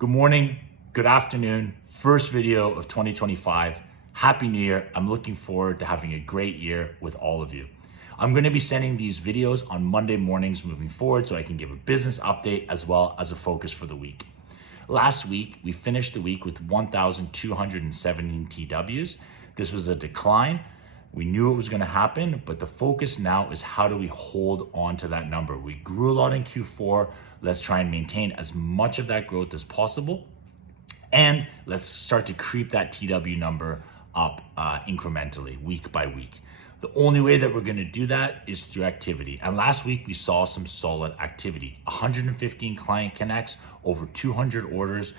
Good morning, good afternoon, first video of 2025. Happy New Year. I'm looking forward to having a great year with all of you. I'm going to be sending these videos on Monday mornings moving forward so I can give a business update as well as a focus for the week. Last week, we finished the week with 1,217 TWs. This was a decline. We knew it was going to happen, but the focus now is how do we hold on to that number? We grew a lot in Q4. Let's try and maintain as much of that growth as possible. And let's start to creep that TW number up incrementally, week by week. The only way that we're going to do that is through activity. And last week we saw some solid activity. 115 client connects, over 200 orders.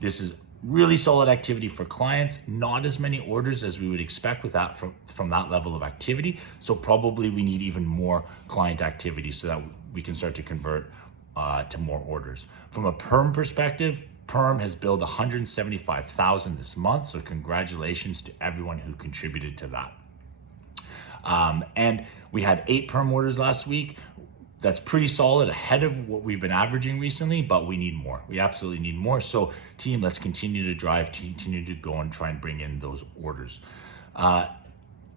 This is really solid activity for clients, not as many orders as we would expect with that from that level of activity. So probably we need even more client activity so that we can start to convert to more orders. From a perm perspective, perm has billed 175,000 this month. So congratulations to everyone who contributed to that. And we had 8 perm orders last week. That's pretty solid, ahead of what we've been averaging recently, but we need more. We absolutely need more. So team, let's continue to drive, continue to go and try and bring in those orders.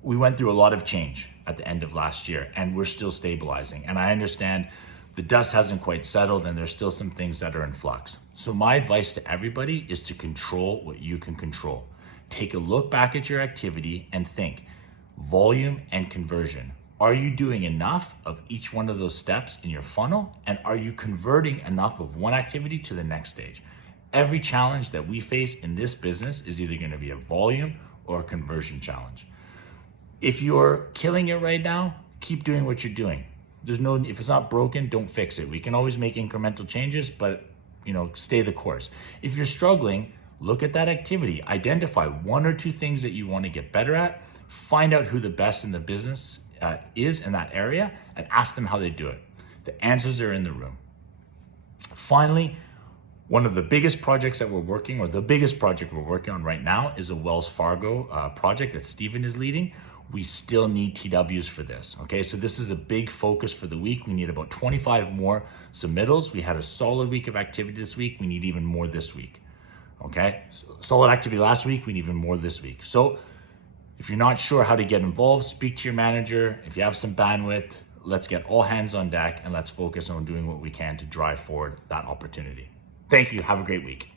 We went through a lot of change at the end of last year and we're still stabilizing. And I understand the dust hasn't quite settled and there's still some things that are in flux. So my advice to everybody is to control what you can control. Take a look back at your activity and think volume and conversion. Are you doing enough of each one of those steps in your funnel? And are you converting enough of one activity to the next stage? Every challenge that we face in this business is either going to be a volume or a conversion challenge. If you're killing it right now, keep doing what you're doing. If it's not broken, don't fix it. We can always make incremental changes, but stay the course. If you're struggling, look at that activity. Identify 1 or 2 things that you want to get better at. Find out who the best in the business is in that area and ask them how they do it. The answers are in the room. Finally, one of the biggest projects that we're working, or the biggest project we're working on right now, is a Wells Fargo project that Steven is leading. We still need TWs for this. Okay, so this is a big focus for the week. We need about 25 more submittals. We had a solid week of activity this week. We need even more this week. Okay, so solid activity last week. We need even more this week. So if you're not sure how to get involved, speak to your manager. If you have some bandwidth, let's get all hands on deck and let's focus on doing what we can to drive forward that opportunity. Thank you. Have a great week.